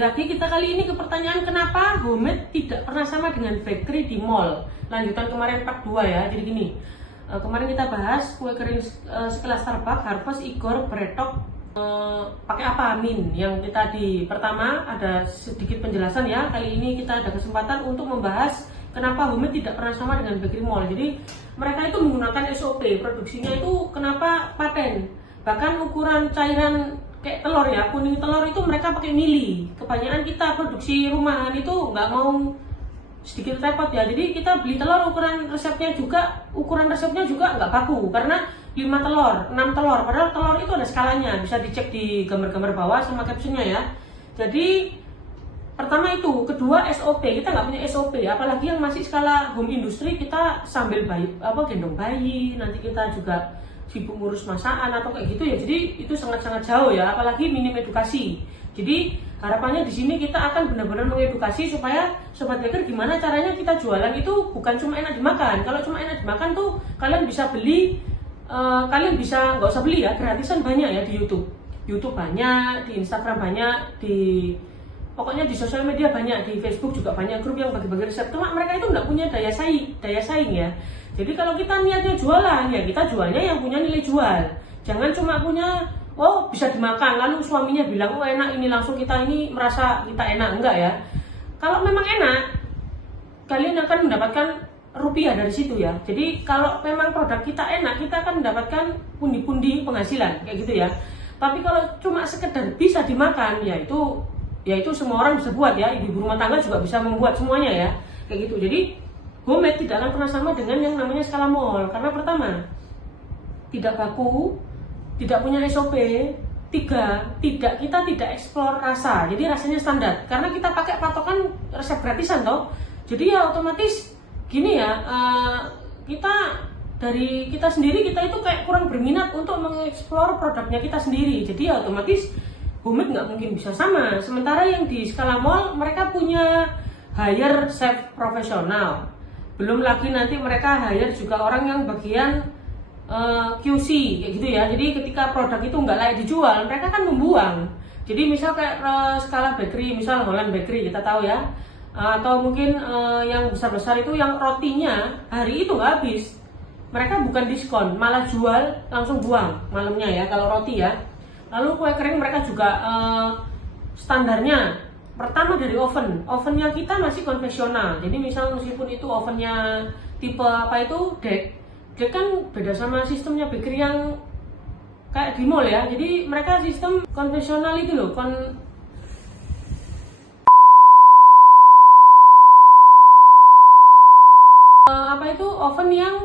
Kembali lagi kita kali ini ke pertanyaan kenapa homemade tidak pernah sama dengan bakery di mall. Lanjutan kemarin part 2 ya. Jadi gini, kemarin kita bahas kue kering sekelas Starbucks, Harvest, Igor, Bretok pakai apa Min. Yang kita di pertama ada sedikit penjelasan ya. Kali ini kita ada kesempatan untuk membahas kenapa homemade tidak pernah sama dengan bakery mall. Jadi mereka itu menggunakan SOP, produksinya itu kenapa paten. Bahkan ukuran cairan kayak telur ya, kuning telur itu mereka pakai mili. Kebanyakan kita produksi rumahan itu nggak mau sedikit repot ya. Jadi kita beli telur ukuran resepnya juga nggak baku karena 5 telur, 6 telur. Padahal telur itu ada skalanya, bisa dicek di gambar-gambar bawah sama captionnya ya. Jadi pertama itu, kedua SOP, kita nggak punya SOP, apalagi yang masih skala home industry kita sambil gendong bayi, nanti kita juga sibuk ngurus masakan atau kayak gitu ya. Jadi itu sangat-sangat jauh ya, apalagi minim edukasi. Jadi harapannya di sini kita akan benar-benar mengedukasi supaya sobat baker gimana caranya kita jualan itu bukan cuma enak dimakan. Kalau cuma enak dimakan tuh kalian bisa beli, kalian bisa nggak usah beli ya, gratisan banyak ya di YouTube banyak, di Instagram banyak, pokoknya di sosial media banyak, di Facebook juga banyak grup yang bagi-bagi resep. Cuma mereka itu nggak punya daya saing ya. Jadi kalau kita niatnya jualan ya kita jualnya yang punya nilai jual. Jangan cuma punya bisa dimakan lalu suaminya bilang enak ini, langsung kita ini merasa kita enak. Enggak ya. Kalau memang enak kalian akan mendapatkan rupiah dari situ ya. Jadi kalau memang produk kita enak kita akan mendapatkan pundi-pundi penghasilan kayak gitu ya. Tapi kalau cuma sekedar bisa dimakan ya itu semua orang bisa buat ya. Ibu rumah tangga juga bisa membuat semuanya ya. Kayak gitu. Jadi homemade tidak akan pernah sama dengan yang namanya skala mall. Karena pertama, tidak baku, tidak punya SOP. Tiga, kita tidak eksplor rasa. Jadi rasanya standar. Karena kita pakai patokan resep gratisan toh. Jadi ya otomatis gini ya, kita sendiri kita itu kayak kurang berminat untuk mengeksplor produknya kita sendiri. Jadi ya otomatis homemade nggak mungkin bisa sama. Sementara yang di skala mall mereka punya hire chef profesional. Belum lagi nanti mereka hire juga orang yang bagian QC kayak gitu ya. Jadi ketika produk itu nggak layak dijual, mereka kan membuang. Jadi misal kayak skala bakery, misal Holland Bakery kita tahu ya, atau mungkin yang besar-besar itu yang rotinya hari itu nggak habis. Mereka bukan diskon, malah jual langsung buang malamnya ya kalau roti ya. Lalu kue kering mereka juga standarnya pertama dari ovennya kita masih konvensional. Jadi misal meskipun itu ovennya tipe apa itu deck kan beda sama sistemnya bakery yang kayak di mall ya. Jadi mereka sistem konvensional itu loh, oven yang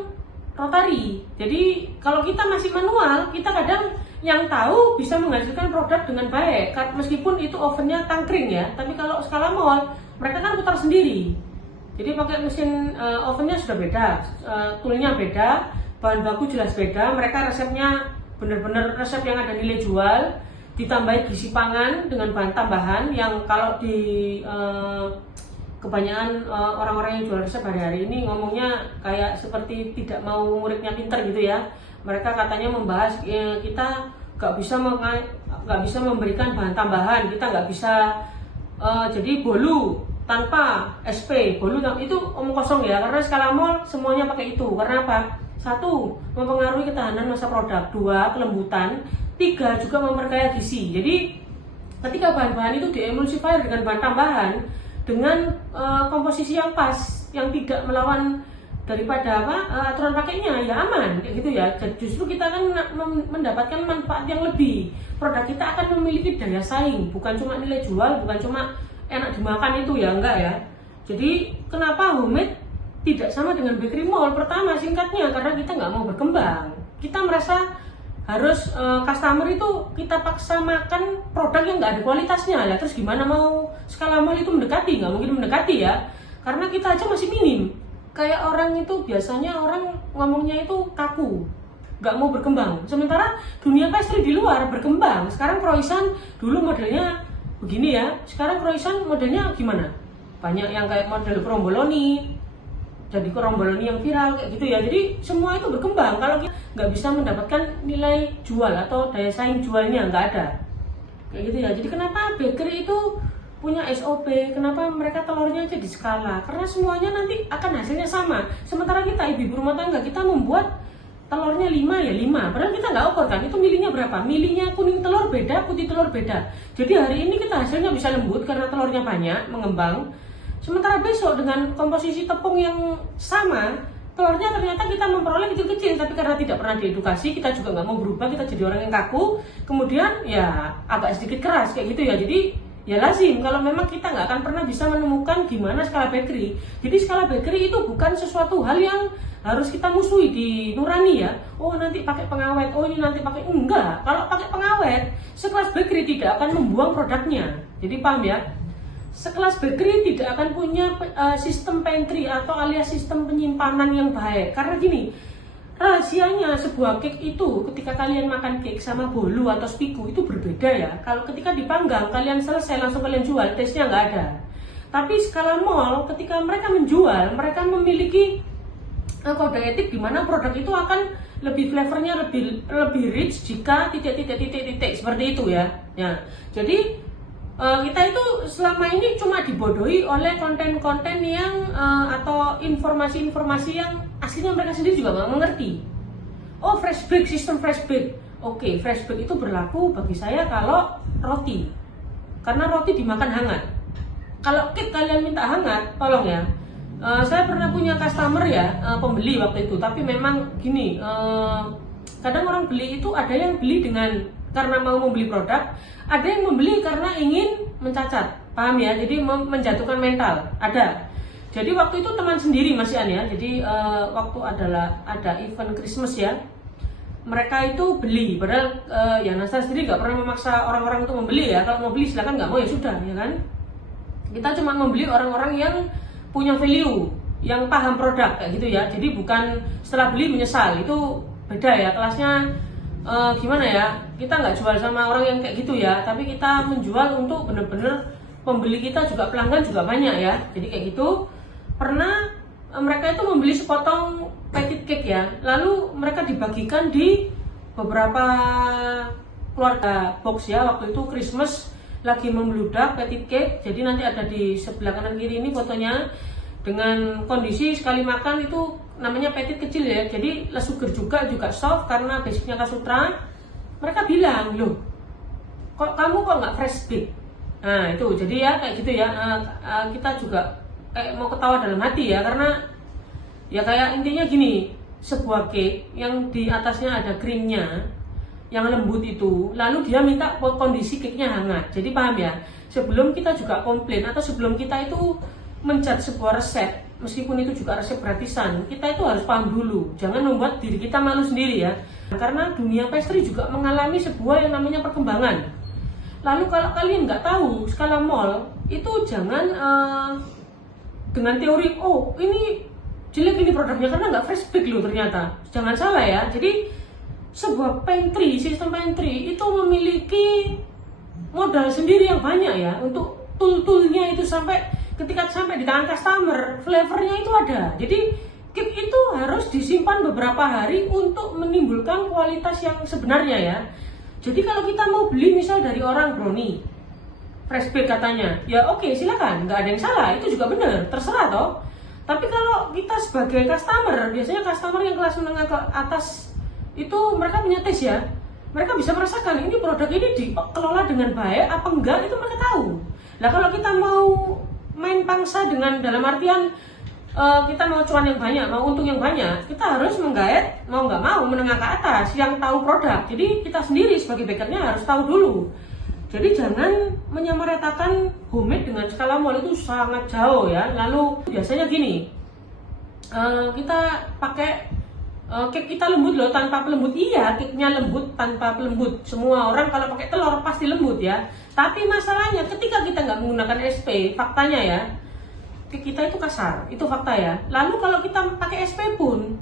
rotary. Jadi kalau kita masih manual, kita kadang yang tahu bisa menghasilkan produk dengan baik meskipun itu ovennya tangkring ya. Tapi kalau skala mall mereka kan putar sendiri. Jadi pakai mesin ovennya sudah beda, toolnya beda, bahan baku jelas beda. Mereka resepnya benar-benar resep yang ada nilai jual, ditambahi gizi pangan dengan bahan tambahan yang kalau di kebanyakan orang-orang yang jual resep hari-hari ini ngomongnya kayak seperti tidak mau muridnya pinter gitu ya. Mereka katanya membahas kita nggak bisa memberikan bahan tambahan, kita nggak bisa jadi bolu tanpa SP, bolu itu omong kosong ya. Karena skala mall semuanya pakai itu. Karena apa? 1, mempengaruhi ketahanan masa produk. 2, kelembutan. 3, juga memperkaya gizi. Jadi ketika bahan-bahan itu diemulsifier dengan bahan tambahan dengan komposisi yang pas, yang tidak melawan daripada aturan pakainya ya aman kayak gitu ya. Justru kita akan mendapatkan manfaat yang lebih. Produk kita akan memiliki daya saing, bukan cuma nilai jual, bukan cuma enak dimakan itu ya, enggak ya. Jadi kenapa homemade tidak sama dengan bakery mall? Pertama singkatnya karena kita nggak mau berkembang. Kita merasa harus customer itu kita paksa makan produk yang nggak ada kualitasnya lah. Terus gimana mau skala mall itu mendekati? Nggak mungkin mendekati ya, karena kita aja masih minim. Kayak orang itu biasanya orang ngomongnya itu kaku, nggak mau berkembang. Sementara dunia pastry di luar berkembang. Sekarang croissant dulu modelnya begini ya, sekarang croissant modelnya gimana? Banyak yang kayak model kromboloni, jadi kromboloni yang viral kayak gitu ya. Jadi semua itu berkembang. Kalau kita nggak bisa mendapatkan nilai jual atau daya saing jualnya nggak ada kayak gitu ya. Jadi kenapa bakery itu punya SOP, kenapa mereka telurnya aja di skala? Karena semuanya nanti akan hasilnya sama. Sementara kita ibu rumah tangga, kita membuat telurnya 5 ya 5, padahal kita nggak ukur kan, itu milihnya berapa? Milihnya kuning telur beda, putih telur beda. Jadi hari ini kita hasilnya bisa lembut karena telurnya banyak, mengembang. Sementara besok dengan komposisi tepung yang sama, telurnya ternyata kita memperoleh kecil-kecil, tapi karena tidak pernah diedukasi, kita juga nggak mau berubah, kita jadi orang yang kaku, kemudian ya agak sedikit keras kayak gitu ya. Jadi ya lazim kalau memang kita nggak akan pernah bisa menemukan gimana skala bakery. Jadi skala bakery itu bukan sesuatu hal yang harus kita musuhi di nurani ya. Oh nanti pakai pengawet, oh ini nanti pakai, enggak. Kalau pakai pengawet, sekelas bakery tidak akan membuang produknya. Jadi paham ya? Sekelas bakery tidak akan punya sistem pantry atau alias sistem penyimpanan yang baik. Karena gini, rahasianya sebuah cake itu ketika kalian makan cake sama bolu atau spiku itu berbeda ya. Kalau ketika dipanggang kalian selesai langsung kalian jual, taste-nya nggak ada. Tapi skala mall ketika mereka menjual, mereka memiliki kode etik di mana produk itu akan lebih flavornya lebih rich jika titik seperti itu ya. Ya. Jadi kita itu selama ini cuma dibodohi oleh konten-konten yang atau informasi-informasi yang aslinya mereka sendiri juga nggak mengerti. Oh fresh bake, sistem fresh bake. Oke, fresh bake itu berlaku bagi saya kalau roti, karena roti dimakan hangat. Kalau cake kalian minta hangat, tolong ya. Saya pernah punya customer ya, pembeli waktu itu, tapi memang gini, kadang orang beli itu ada yang beli karena mau membeli produk, ada yang membeli karena ingin mencacat, paham ya? Jadi menjatuhkan mental, ada. Jadi waktu itu teman sendiri Mas Ian ya, jadi waktu ada event Christmas ya, mereka itu beli, padahal ya Nastar sendiri nggak pernah memaksa orang-orang untuk membeli ya, kalau mau beli silakan, nggak mau ya sudah, ya kan? Kita cuma membeli orang-orang yang punya value, yang paham produk kayak gitu ya. Jadi bukan setelah beli menyesal, itu beda ya kelasnya. Gimana ya, kita nggak jual sama orang yang kayak gitu ya, tapi kita menjual untuk bener-bener pembeli kita juga, pelanggan juga banyak ya. Jadi kayak gitu. Pernah mereka itu membeli sepotong petit cake ya, lalu mereka dibagikan di beberapa keluarga box ya. Waktu itu Christmas lagi membludak petit cake, jadi nanti ada di sebelah kanan kiri ini fotonya dengan kondisi sekali makan itu namanya petit kecil ya, jadi sugar juga soft karena basicnya kasutra. Mereka bilang, loh kok kamu kok nggak fresh bake? Nah itu jadi ya kayak gitu ya, kita juga kayak mau ketawa dalam hati ya, karena ya kayak intinya gini, sebuah cake yang di atasnya ada krimnya yang lembut itu, lalu dia minta kondisi cake-nya hangat. Jadi paham ya, sebelum kita juga komplain atau sebelum kita itu menjudge sebuah resep, meskipun itu juga resep gratisan, kita itu harus paham dulu, jangan membuat diri kita malu sendiri ya. Karena dunia pastry juga mengalami sebuah yang namanya perkembangan. Lalu kalau kalian nggak tahu skala mall, itu jangan dengan teori, oh ini jelek ini produknya karena nggak fresh bake loh ternyata. Jangan salah ya. Jadi sebuah pantry, sistem pantry itu memiliki modal sendiri yang banyak ya, untuk tool-toolnya itu ketika sampai di tangan customer, flavornya itu ada. Jadi cake itu harus disimpan beberapa hari untuk menimbulkan kualitas yang sebenarnya ya. Jadi kalau kita mau beli misal dari orang brownie fresh bake katanya, ya oke, silakan, nggak ada yang salah, itu juga benar, terserah toh. Tapi kalau kita sebagai customer, biasanya customer yang kelas menengah ke atas itu mereka punya tes ya, mereka bisa merasakan ini produk ini dikelola dengan baik apa enggak, itu mereka tahu. Nah kalau kita mau main pangsa dengan dalam artian kita mau cuan yang banyak, mau untung yang banyak, kita harus menggait mau nggak mau menengah ke atas yang tahu produk. Jadi kita sendiri sebagai bakernya harus tahu dulu. Jadi jangan menyamaratakan homemade dengan skala mall, itu sangat jauh ya. Lalu biasanya gini, kita pakai cake kita lembut loh tanpa pelembut. Iya, cake-nya lembut tanpa pelembut. Semua orang kalau pakai telur pasti lembut ya. Tapi masalahnya ketika kita nggak menggunakan SP, faktanya ya, cake kita itu kasar, itu fakta ya. Lalu kalau kita pakai SP pun,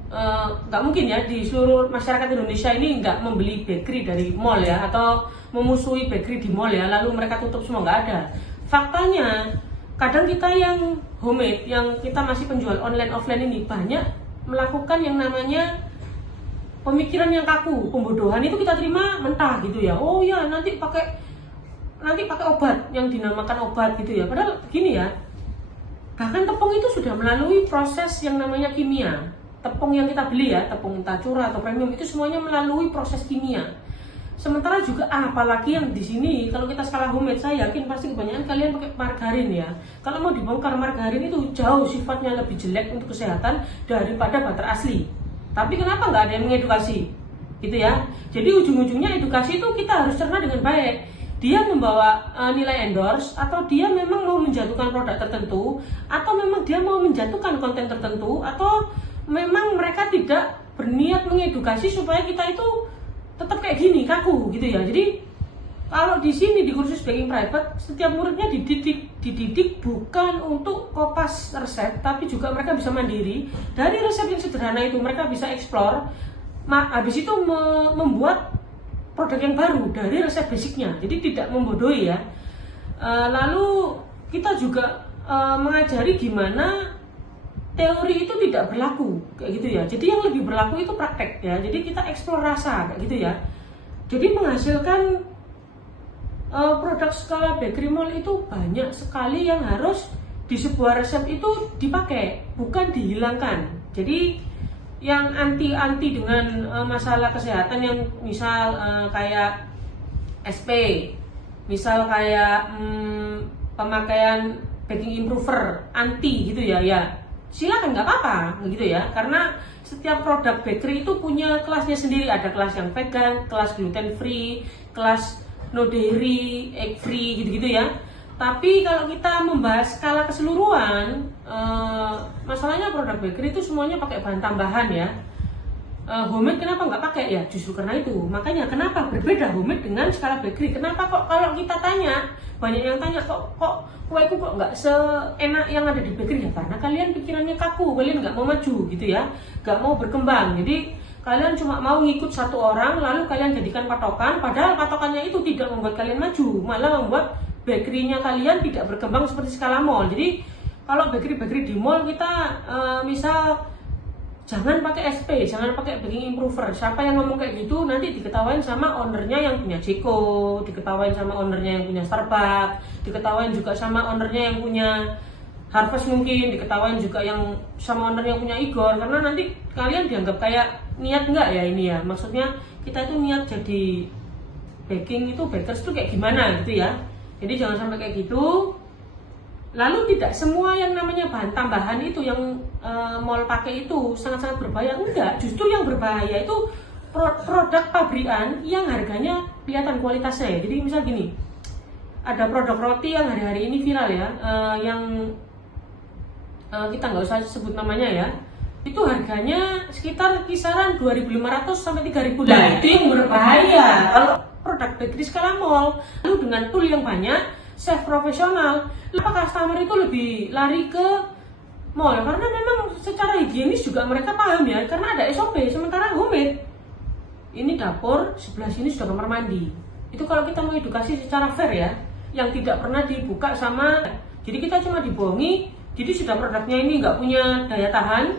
nggak mungkin ya di seluruh masyarakat Indonesia ini nggak membeli bakery dari mall ya, atau memusuhi bakery di mall ya, lalu mereka tutup semua, nggak ada. Faktanya, kadang kita yang homemade, yang kita masih penjual online offline ini banyak melakukan yang namanya pemikiran yang kaku, pembodohan itu kita terima mentah gitu ya. Oh ya nanti pakai nanti pakai obat yang dinamakan obat gitu ya. Padahal gini ya, bahkan tepung itu sudah melalui proses yang namanya kimia. Tepung yang kita beli ya, tepung entah curah atau premium itu semuanya melalui proses kimia. Sementara juga apalagi yang di sini kalau kita skala homemade, saya yakin pasti kebanyakan kalian pakai margarin ya. Kalau mau dibongkar, margarin itu jauh sifatnya lebih jelek untuk kesehatan daripada butter asli. Tapi kenapa nggak ada yang mengedukasi? Gitu ya. Jadi ujung-ujungnya edukasi itu kita harus cerna dengan baik. Dia membawa nilai endorse atau dia memang mau menjatuhkan produk tertentu, atau memang dia mau menjatuhkan konten tertentu, atau memang mereka tidak berniat mengedukasi supaya kita itu tetap kayak gini, kaku gitu ya. Jadi kalau di sini di kursus baking private, setiap muridnya dididik bukan untuk kopas resep, tapi juga mereka bisa mandiri. Dari resep yang sederhana itu mereka bisa explore, habis itu membuat produk yang baru dari resep basicnya. Jadi tidak membodohi ya. Lalu kita juga mengajari gimana teori itu tidak berlaku kayak gitu ya. Jadi yang lebih berlaku itu praktek ya. Jadi kita eksplor rasa kayak gitu ya. Jadi menghasilkan produk skala bakery mold itu banyak sekali yang harus di sebuah resep itu dipakai, bukan dihilangkan. Jadi yang anti dengan masalah kesehatan yang misal kayak SP, misal kayak pemakaian baking improver anti gitu ya, ya silakan, nggak apa-apa gitu ya, karena setiap produk bakery itu punya kelasnya sendiri. Ada kelas yang vegan, kelas gluten free, kelas no dairy, egg free gitu-gitu ya. Tapi kalau kita membahas skala keseluruhan, masalahnya produk bakery itu semuanya pakai bahan tambahan ya. Homemade kenapa nggak pakai ya? Justru karena itu. Makanya kenapa berbeda homemade dengan skala bakery? Kenapa kok kalau kita tanya, banyak yang tanya kok kueku kok nggak seenak yang ada di bakery ya? Karena kalian pikirannya kaku, kalian nggak mau maju gitu ya, nggak mau berkembang. Jadi kalian cuma mau ngikut satu orang, lalu kalian jadikan patokan, padahal patokannya itu tidak membuat kalian maju, malah membuat bakery-nya kalian tidak berkembang seperti skala mall. Jadi kalau bakery di mall kita misal jangan pakai SP, jangan pakai baking improver. Siapa yang ngomong kayak gitu nanti diketawain sama ownernya yang punya Ceko, diketawain sama ownernya yang punya Starbucks, diketawain juga sama ownernya yang punya Harvest, mungkin diketawain juga yang sama owner yang punya Igor. Karena nanti kalian dianggap kayak niat nggak ya ini ya, maksudnya kita itu niat jadi baking itu, bakers itu kayak gimana gitu ya. Jadi jangan sampai kayak gitu. Lalu tidak semua yang namanya bahan tambahan itu yang mall pakai itu sangat-sangat berbahaya. Enggak, justru yang berbahaya itu produk pabrikan yang harganya kelihatan kualitasnya ya. Jadi misal gini, ada produk roti yang hari-hari ini viral ya, yang kita nggak usah sebut namanya ya, itu harganya sekitar kisaran 2.500 sampai 3.000. Nah itu yang berbahaya kalau produk bakery skala mall. Lalu dengan tool yang banyak, chef profesional, apa customer itu lebih lari ke mall karena memang secara higienis juga mereka paham ya, karena ada SOP. Sementara homemade ini dapur, sebelah sini sudah kamar mandi. Itu kalau kita mau edukasi secara fair ya, yang tidak pernah dibuka sama, jadi kita cuma dibohongi. Jadi sudah produknya ini nggak punya daya tahan,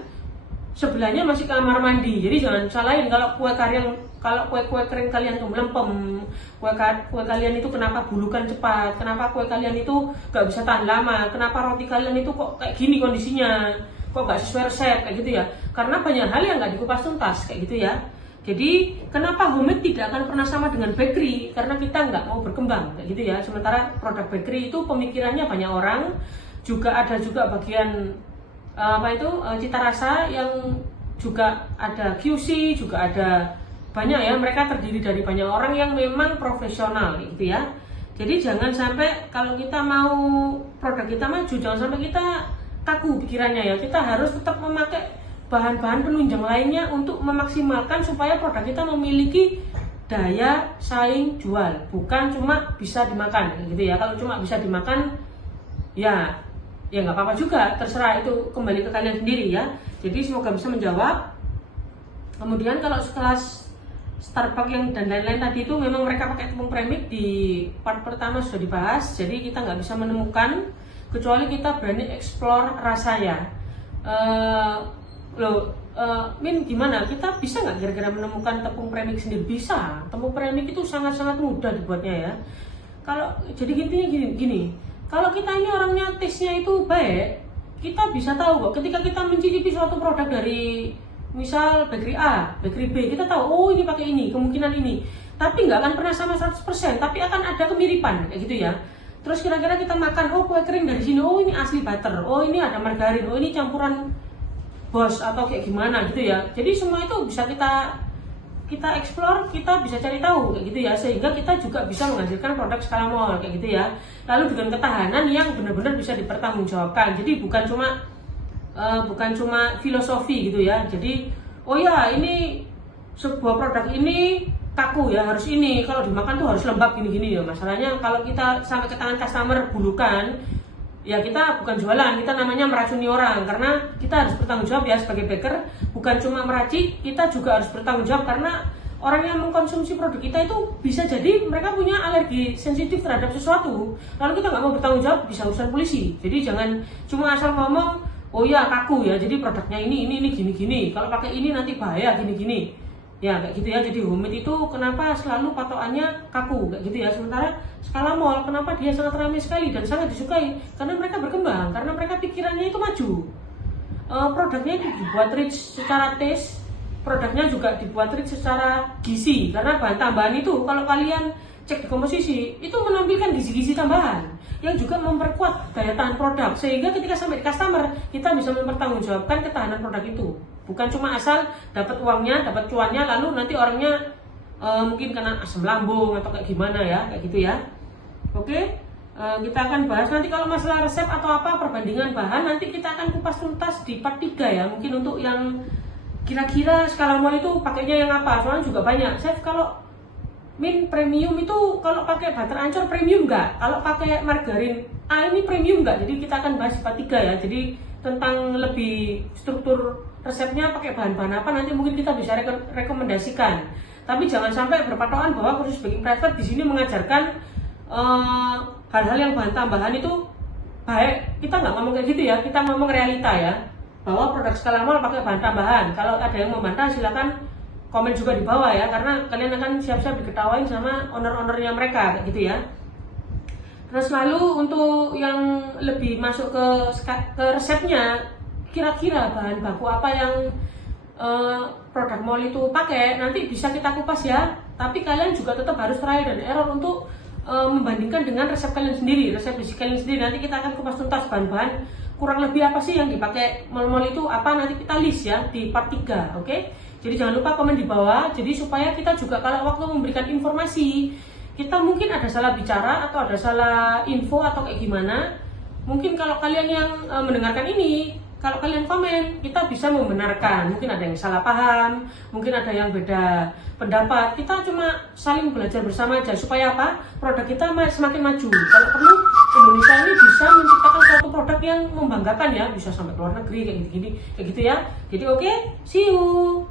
sebelahnya masih kamar mandi. Jadi jangan salahin kalau kue kering kalian tuh melempem, kue kalian itu kenapa bulukan cepat, kenapa kue kalian itu nggak bisa tahan lama, kenapa roti kalian itu kok kayak gini kondisinya, kok nggak sesuai resep kayak gitu ya. Karena banyak hal yang nggak dikupas tuntas kayak gitu ya. Jadi kenapa homemade tidak akan pernah sama dengan bakery? Karena kita nggak mau berkembang kayak gitu ya. Sementara produk bakery itu pemikirannya banyak orang, juga ada juga bagian cita rasa yang juga ada QC, juga ada banyak ya, mereka terdiri dari banyak orang yang memang profesional gitu ya. Jadi jangan sampai kalau kita mau produk kita maju, jangan sampai kita kaku pikirannya ya. Kita harus tetap memakai bahan-bahan penunjang lainnya untuk memaksimalkan supaya produk kita memiliki daya saing jual, bukan cuma bisa dimakan gitu ya. Kalau cuma bisa dimakan ya nggak apa-apa juga, terserah, itu kembali ke kalian sendiri ya. Jadi semoga bisa menjawab. Kemudian kalau sekelas Starbucks yang dan lain-lain tadi itu memang mereka pakai tepung premix, di part pertama sudah dibahas. Jadi kita nggak bisa menemukan kecuali kita berani explore rasanya. Min gimana? Kita bisa nggak kira-kira menemukan tepung premix sendiri? Bisa. Tepung premix itu sangat-sangat mudah dibuatnya ya. kalau jadi intinya gini, kalau kita ini orangnya taste-nya itu baik, kita bisa tahu kok ketika kita mencicipi suatu produk dari misal bakery A, bakery B, kita tahu oh ini pakai ini, kemungkinan ini. Tapi nggak akan pernah sama 100%, tapi akan ada kemiripan kayak gitu ya. Terus kira-kira kita makan, oh kue kering dari sini, oh ini asli butter, oh ini ada margarin, oh ini campuran bos atau kayak gimana gitu ya. Jadi semua itu bisa kita explore, kita bisa cari tahu kayak gitu ya, sehingga kita juga bisa menghasilkan produk skala mall kayak gitu ya. Lalu dengan ketahanan yang benar-benar bisa dipertanggungjawabkan. Jadi bukan cuma filosofi gitu ya. Jadi oh ya ini sebuah produk ini kaku ya, harus ini, kalau dimakan tuh harus lembab gini-gini ya. Masalahnya kalau kita sampai ke tangan customer bulukan, ya kita bukan jualan, kita namanya meracuni orang. Karena kita harus bertanggung jawab ya sebagai baker, bukan cuma meracik, kita juga harus bertanggung jawab karena orang yang mengkonsumsi produk kita itu bisa jadi mereka punya alergi sensitif terhadap sesuatu. Lalu kita nggak mau bertanggung jawab, bisa urusan polisi. Jadi jangan cuma asal ngomong, oh ya kaku ya, jadi produknya ini gini-gini. Kalau pakai ini nanti bahaya gini-gini. Ya kayak gitu ya. Jadi homemade itu kenapa selalu patokannya kaku kayak gitu ya. Sementara skala mall kenapa dia sangat ramai sekali dan sangat disukai, karena mereka berkembang, karena mereka pikirannya itu maju. Produknya dibuat rich secara taste, produknya juga dibuat rich secara gizi, karena bahan tambahan itu kalau kalian cek di komposisi itu menampilkan gizi-gizi tambahan yang juga memperkuat daya tahan produk, sehingga ketika sampai di customer kita bisa mempertanggungjawabkan ketahanan produk itu. Bukan cuma asal dapat uangnya, dapat cuannya, lalu nanti orangnya mungkin kena asam lambung atau kayak gimana ya, kayak gitu ya. Oke, kita akan bahas nanti kalau masalah resep atau apa perbandingan bahan, nanti kita akan kupas tuntas di part 3 ya. Mungkin untuk yang kira-kira skala mall itu pakainya yang apa, soalnya juga banyak. Chef, kalau min premium itu kalau pakai butter ancur premium enggak? Kalau pakai margarin A ini premium enggak? Jadi kita akan bahas di part 3 ya. Jadi tentang lebih struktur resepnya pakai bahan-bahan apa nanti mungkin kita bisa rekomendasikan. Tapi jangan sampai berpatokan bahwa kursus baking private di sini mengajarkan hal-hal yang bahan tambahan itu baik. Kita nggak ngomong kayak gitu ya, kita ngomong realita ya, bahwa produk skala mall pakai bahan tambahan. Kalau ada yang membantah silakan komen juga di bawah ya, karena kalian akan siap-siap diketawain sama owner-ownernya mereka kayak gitu ya. Terus lalu untuk yang lebih masuk ke resepnya, kira-kira bahan baku apa yang produk mall itu pakai, nanti bisa kita kupas ya. Tapi kalian juga tetap harus trial dan error untuk membandingkan dengan resep kalian sendiri, resep basic kalian sendiri. Nanti kita akan kupas tuntas bahan-bahan kurang lebih apa sih yang dipakai mall-mall itu apa, nanti kita list ya di part 3, oke? Jadi jangan lupa komen di bawah, jadi supaya kita juga kalau waktu memberikan informasi, kita mungkin ada salah bicara atau ada salah info atau kayak gimana. Mungkin kalau kalian yang mendengarkan ini, kalau kalian komen, kita bisa membenarkan. Mungkin ada yang salah paham, mungkin ada yang beda pendapat. Kita cuma saling belajar bersama aja supaya apa? Produk kita semakin maju. Kalau perlu Indonesia ini bisa menciptakan suatu produk yang membanggakan ya, bisa sampai ke luar negeri kayak gitu ya. Jadi oke, see you.